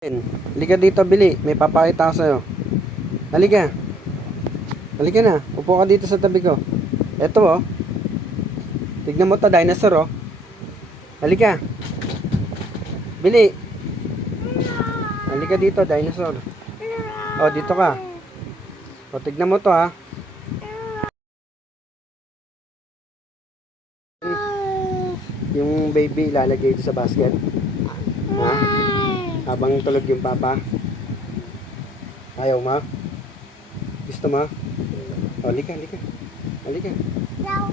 Halika dito, Bili. May papakita ako sa'yo. Halika. Halika na. Upo ka dito sa tabi ko. Eto oh. Tignan mo to, dinosaur oh. Halika. Bili. Halika dito, dinosaur. Oh, dito ka. O, tignan mo to ha. Yung baby ilalagay dito sa basket. Ha? Habang tulog yung papa. Ayaw mo? Gusto mo? O, halika, halika. Halika.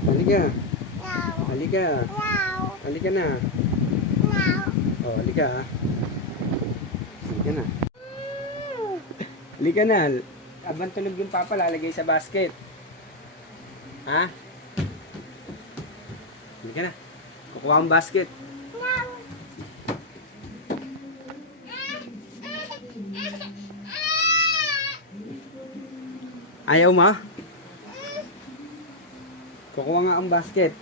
Halika. Halika. Halika na. O, halika ha. Halika na. Halika na. Habang tulog yung papa, lalagay sa basket. Ha? Halika na. Kukuha ang basket. Ayaw mo? Kukuha nga ang basket.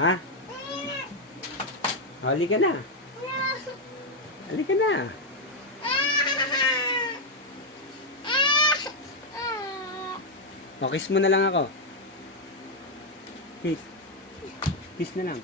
Ha? Halika na. Halika na. O, kiss mo na lang ako. Kiss. Kiss na lang.